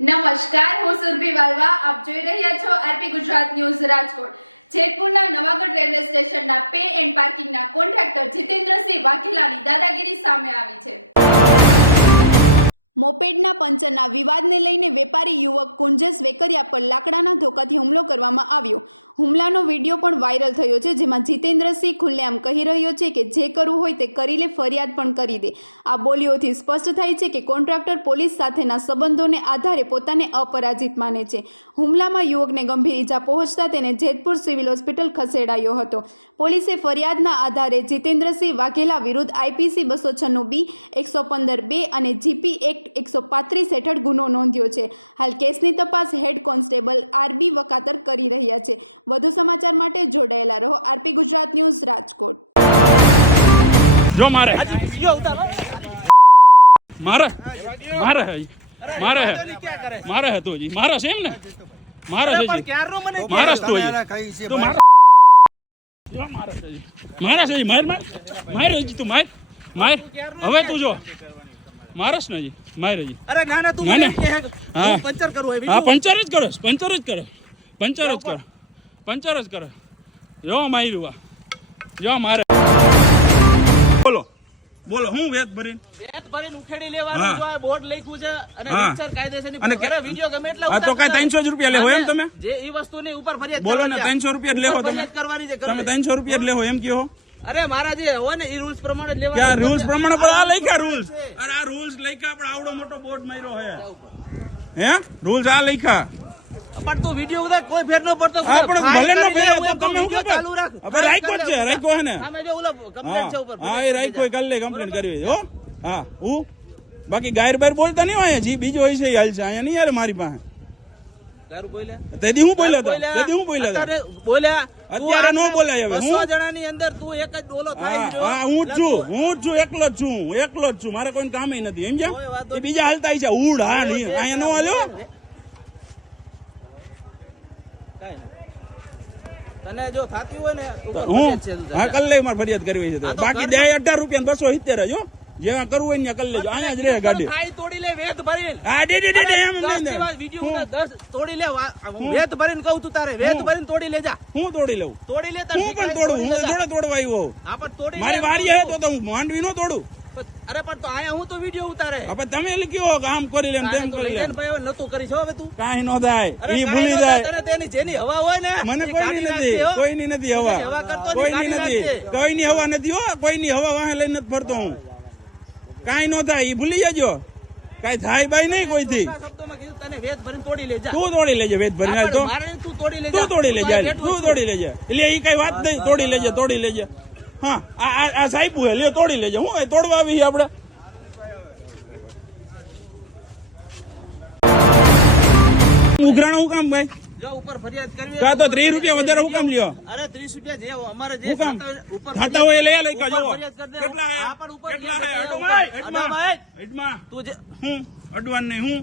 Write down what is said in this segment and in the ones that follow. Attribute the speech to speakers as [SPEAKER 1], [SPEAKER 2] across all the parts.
[SPEAKER 1] નમસ્કાર, હું સુરભી વાલવા. આપ જોઈ રહ્યા છો આરપી ગુજરાત ન્યૂઝ રાજકોટ. જેતપુરના નવાગઢ રેલવે સ્ટેશનના પે એન્ડ પાર્કિંગના કોન્ટ્રાક્ટર જીતેન્દ્રસિંહ વાઘેલાની દાદાગીરી સામે આવી છે. મોપેડના પંચરના વિવાદને લઈને વેપારી યુવક કુંજેશ વેકરિયા પર લાકડાના ધોકાથી હુમલો કરવામાં આવ્યો. હુમલાનો વીડિયો પણ વાયરલ થયો છે, જેમાં જીતેન્દ્રસિંહ ખુલ્લેઆમ કહી રહ્યો છે કે જે કરવું હોય તે કરી લે, ફરિયાદ પણ કરી દે. આ બોલીઓથી સ્પષ્ટ થાય છે કે કોન્ટ્રાક્ટર પોલીસ સાથેના સંબંધોને આધારે પોતાને અપરાજિત માને છે. હુમલામાં યુવકને ગંભીર ઈજા પહોંચતા તેને જેતપુર સિવિલ હોસ્પિટલ ખસેડાયો હતો. પોલીસે ફરિયાદના આધારે જીતેન્દ્રસિંહ વાઘેલા વિરુદ્ધ આઈપીસી બસો છન્નું બી, એકસો પંદર બે અને જીપી એક્ટ એકસો પાંત્રીસ હેઠળ ગુનો નોંધ્યો છે. હાલ કેસની તપાસ હેડ કોન્સ્ટેબલ આરબી વકાતર કરી રહ્યા છે. વધુ સમાચાર માટે જોડાયેલા રહો આરપી ગુજરાત ન્યૂઝ રાજકોટ.
[SPEAKER 2] જો મારે. મારે. મારે હે મારે હે. મારે હે તો જી. મારા છે એમ ને? મારા છે જી. મારા તો જી. તો મારા જો છે જી. મારા છે જી. માર માર. માર જી તું માર. માર. હવે તું જો. મારસ ને જી. માર જી.
[SPEAKER 3] અરે ના ના તું
[SPEAKER 2] ના, ના.
[SPEAKER 3] હા. પંચર
[SPEAKER 2] હા પંચર જ કરે પંચર જ કરે. પંચર જ કરે. પંચર જ કરે. જો માર્યું આ. જો મારે બોલો. બોલો હું વેત ભરીને?
[SPEAKER 3] વેત ભરીને ઉખેડી લેવાનું જો આ બોર્ડ લખ્યું છે અને
[SPEAKER 2] હા.
[SPEAKER 3] કાયદેસરની
[SPEAKER 2] અને કે-
[SPEAKER 3] વિડિયો ગમે એટલા
[SPEAKER 2] હા, તો
[SPEAKER 3] ઉતારતા
[SPEAKER 2] 300 જ રૂપિયા લેવો એમ તમે?
[SPEAKER 3] જે ઈ વસ્તુની ઉપર ફરિયાદ
[SPEAKER 2] બોલો ને
[SPEAKER 3] કરવાની
[SPEAKER 2] 300 રૂપિયા જ લેવો તમે.
[SPEAKER 3] કરવાની છે
[SPEAKER 2] તમે
[SPEAKER 3] કરવી.
[SPEAKER 2] ત્રણસો રૂપિયા જ લેવો એમ કહો.
[SPEAKER 3] અરે મારા જે હોય ને ઈ રૂલ્સ પ્રમાણે જ લેવાનું.
[SPEAKER 2] ક્યાં રૂલ્સ પ્રમાણે પણ આ લખ્યા રૂલ્સ અરે આ રૂલ્સ લખ્યા પણ આવડો મોટો બોર્ડ માર્યો હે. હે? રૂલ્સ આ લખ્યા.
[SPEAKER 3] પણ તું વિડિયો બધા કોઈ ફેર ન પડતો.
[SPEAKER 2] હા પણ ભલે નો
[SPEAKER 3] ફેર
[SPEAKER 2] તો તમે હું
[SPEAKER 3] ચાલુ રાખ.
[SPEAKER 2] હવે રાઈકો છે? રાઈકો હે ને
[SPEAKER 3] સામે જો ઓલો
[SPEAKER 2] હા
[SPEAKER 3] છે ઉપર
[SPEAKER 2] હા એ રાઈકો કરી લે કમ્પ્લેન કરવી હો? હા હું? બાકી ગાયર બાયર બોલતા નહીં હોય જી બીજો હોય છે હાલ છે. અહીંયા નહીં યાર મારી પાસે.
[SPEAKER 3] તારું
[SPEAKER 2] તેથી હું બોલ્યા હતા તેથી હું બોલ્યા હતા
[SPEAKER 3] બોલ્યા તું
[SPEAKER 2] અત્યારે
[SPEAKER 3] આ
[SPEAKER 2] ન બોલાય હવે.
[SPEAKER 3] બસો
[SPEAKER 2] હું?
[SPEAKER 3] જણાની અંદર તું એક જ ડોલો થાય
[SPEAKER 2] હા હું જ છું હું જ છું એકલો જ છું એકલો જ છું. મારે કોઈ કામ નથી એમ
[SPEAKER 3] કોઈ
[SPEAKER 2] બીજા હાલતા છે. ઉડ હા નહીં. અહીંયા નો હાલ્યો.
[SPEAKER 3] તને જો થાતી હોય ને
[SPEAKER 2] હું
[SPEAKER 3] ફરિયાદ છે તું
[SPEAKER 2] હા કલ લઈ મારે ફરિયાદ કરવી છે તો.
[SPEAKER 3] હા, તો
[SPEAKER 2] બાકી દે અઢાર રૂપિયા બસો સિત્તેર જ જેવા કરવું હોય ને ત્યાં લેજો. અહીંયા જ રહે ગાડી.
[SPEAKER 3] તોડી લે વેત ભરીને.
[SPEAKER 2] હા ડે ડે ડે ડે એમ
[SPEAKER 3] દસ
[SPEAKER 2] નહીં
[SPEAKER 3] જેવા વીડિયો ઉતાર, દસ તોડી લે વેત ભરીને કહું તું તારે. વેત ભરીને તોડી લેજા.
[SPEAKER 2] હું તોડી લઉં?
[SPEAKER 3] તોડી લે
[SPEAKER 2] હું પણ તોડું? હું
[SPEAKER 3] લે
[SPEAKER 2] તોડવા આવ્યો
[SPEAKER 3] હા, પણ તોડી
[SPEAKER 2] મારી
[SPEAKER 3] લે.
[SPEAKER 2] હે તો તો હું માંડવી નો તોડું?
[SPEAKER 3] અરે પણ તો આયા હું તો વીડિયો ઉતારે.
[SPEAKER 2] હવે તમે લખ્યો કે આમ કરી
[SPEAKER 3] લેમ
[SPEAKER 2] તેમ કરી
[SPEAKER 3] લેમ ભાઈ હવે નતું કરી છો હવે તું.
[SPEAKER 2] કાઈ નો થાય. ઈ ભૂલી જાય.
[SPEAKER 3] તને તેની જેની હવા હોય ને
[SPEAKER 2] મને કોઈની નથી. કોઈની નથી હવા.
[SPEAKER 3] હવા કરતો
[SPEAKER 2] કોઈની નથી. કોઈની હવા નથી હો. કોઈની હવા વાહે લઈને નથી ફરતો હું. કાઈ નો થાય ઈ ભૂલી જજો. કાઈ થાય બાય નહીં કોઈથી. તું તોડી લેજે વેદ તો.
[SPEAKER 3] તોડી લે
[SPEAKER 2] તું તોડી લેજે. તું તોડી લેજે. એટલે એ કઈ વાત નહીં તોડી લેજે તોડી લેજે. હા આ સાહેબ હે લ્યો તોડી લેજો. હું તોડવા આવી આપણે? ઉઘરાણું હું કામ ભાઈ?
[SPEAKER 3] ઉપર ફરિયાદ કરવી
[SPEAKER 2] કાં તો ત્રીસ રૂપિયા વધારે હું કામ લ્યો?
[SPEAKER 3] અરે 30 રૂપિયા જે અમારે જે હોય, ઉપર
[SPEAKER 2] થતા હોય એ લઈ લઈ જોવો. કેટલા હે? કેટલા હે? અડુમાય અડમા
[SPEAKER 3] તું જે
[SPEAKER 2] હું? અડવાન નહીં હું?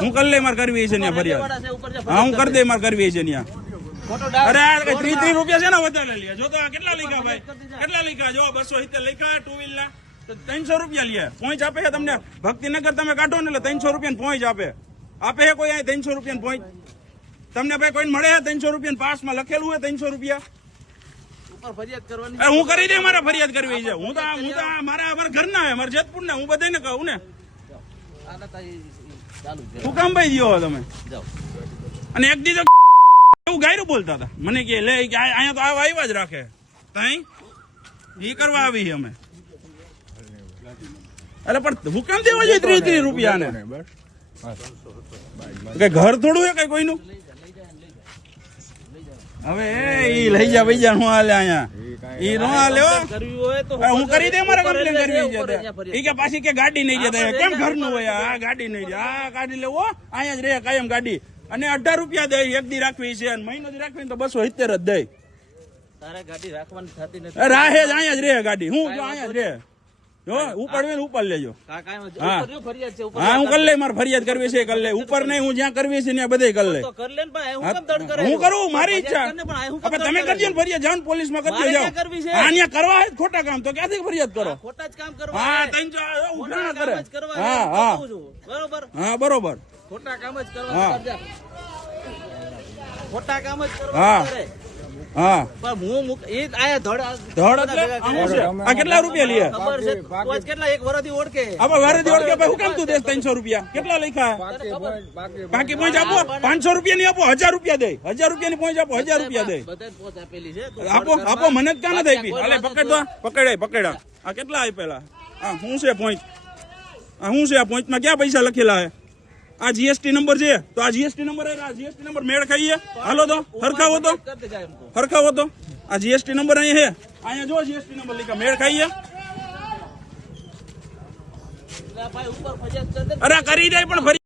[SPEAKER 2] હું કરી લે મારે કરવી છે ત્યાં ફરિયાદ હા હું કરી દે મારે કરવી છે ત્યાં. અરે આ કઈ ત્રીસ ત્રીસ રૂપિયા છે ને વધારે લે જો તો કેટલા લખ્યા ભાઈ? કેટલા લખ્યા જો બસો સિત્તેર લખ્યા ટુ વ્હીલ ના. તો ત્રણસો રૂપિયા લે. પોઈન્ટ આપે છે તમને. ભક્તિનગર તમે કાઢો ને એટલે ત્રણસો રૂપિયા પોઈન્ટ આપે. આપે છે કોઈ અહીં ત્રણસો રૂપિયા પોઈન્ટ? તમને ભાઈ કોઈ મળે છે ત્રણસો રૂપિયા પાસમાં લખેલું હોય ત્રણસો રૂપિયા? હું કરી દે મારે ફરિયાદ કરવી છે. હું તો હું તો મારા અમારા ઘરના હે મારા જેતપુર ના. હું બધાને કહું ને હું કામ ભાઈ ગયો તમે? અને એક દી તો એવું ગાયરું બોલતા હતા. મને કે, લે અહીંયા તો આવ્યા જ રાખે. તાઈ એ કરવા આવી અમે. અરે, પણ હુકામ દેવા જોઈએ ત્રીસ ત્રીસ રૂપિયા ને કઈ ઘર થોડું હે કઈ કોઈનું? હવે એ લઈ જા, ભાઈ જા, હું હાલે અહીંયા. ઈ નો હાલે હો. કરી દે, મારે કમ્પ્લેન કરવી છે ઈ કે પાછી કે ગાડી નહીં જતા કેમ ઘરનું હોય? આ ગાડી નહીં આ ગાડી લેવો અહીંયા જ રહે કાયમ ગાડી. અને અઢાર રૂપિયા દે એક દી રાખવી છે અને મહિનો દી રાખવી તો બસો સિત્તેર જ દે. રાહે જ અહીંયા જ રહે ગાડી. હું જો અહીંયા જ રે જો ઉપાડવે ને ઉપાડ લેજો. હા.
[SPEAKER 3] ઉપર ઉપર
[SPEAKER 2] હા હું કરી લે મારે ફરિયાદ કરવી છે કર લે. ઉપર નહીં હું જ્યાં કરવી છે ત્યાં બધે કરી લે.
[SPEAKER 3] હું
[SPEAKER 2] હા,
[SPEAKER 3] કરે?
[SPEAKER 2] હું મારી ઈચ્છા.
[SPEAKER 3] હું
[SPEAKER 2] તમે કરજો ને ફરિયાદ જાઓ ને પોલીસમાં કરજો જાઓ.
[SPEAKER 3] કરવી
[SPEAKER 2] હા અહીંયા કરવા જ ખોટા કામ. તો ક્યાંથી ફરિયાદ કરો?
[SPEAKER 3] ખોટા જ કામ કરવા
[SPEAKER 2] હા જો ઉઘરાણા કરે. હા હા
[SPEAKER 3] બરોબર?
[SPEAKER 2] હા બરોબર.
[SPEAKER 3] ખોટા કામ જ કરવા ખોટા કામ જ કરવા
[SPEAKER 2] હા.
[SPEAKER 3] હું. એ આયા ધડ
[SPEAKER 2] ધડ એટલે આ છે. આ કેટલા રૂપિયા લે?
[SPEAKER 3] ખબર છે? તું કેટલા એક વર્ષથી ઓળખે?
[SPEAKER 2] આમાં વારેથી ઓળખે ભાઈ હું કેમ તું દેશ ત્રણસો રૂપિયા? કેટલા લખ્યા? બાકી પહોંચ આપો. પાંચસો રૂપિયા ની આપો હજાર રૂપિયા દે. હજાર રૂપિયા ની પહોંચ આપો હજાર રૂપિયા દે.
[SPEAKER 3] આપેલી છે.
[SPEAKER 2] આપો આપો મને જ ક્યાં નથી આપી
[SPEAKER 3] કોઈ
[SPEAKER 2] હાલે
[SPEAKER 3] પાસે
[SPEAKER 2] પકડ દો પકડાય. પકડા આ કેટલા આપેલા આ શું છે પોઈન્ટ આ શું છે આ પોઈન્ટમાં ક્યાં પૈસા લખેલા હે? આ જીએસટી નંબર છે. તો આ જીએસટી નંબર આ જીએસટી નંબર મેળ ખાઈએ. હાલો તો, હરખાવો તો. હરખાવો તો. આ જીએસટી નંબર અહીંયા હે અહીંયા જો જીએસટી નંબર લીધા મેળ ખાઈએ. અરે કરી દે પણ ફરી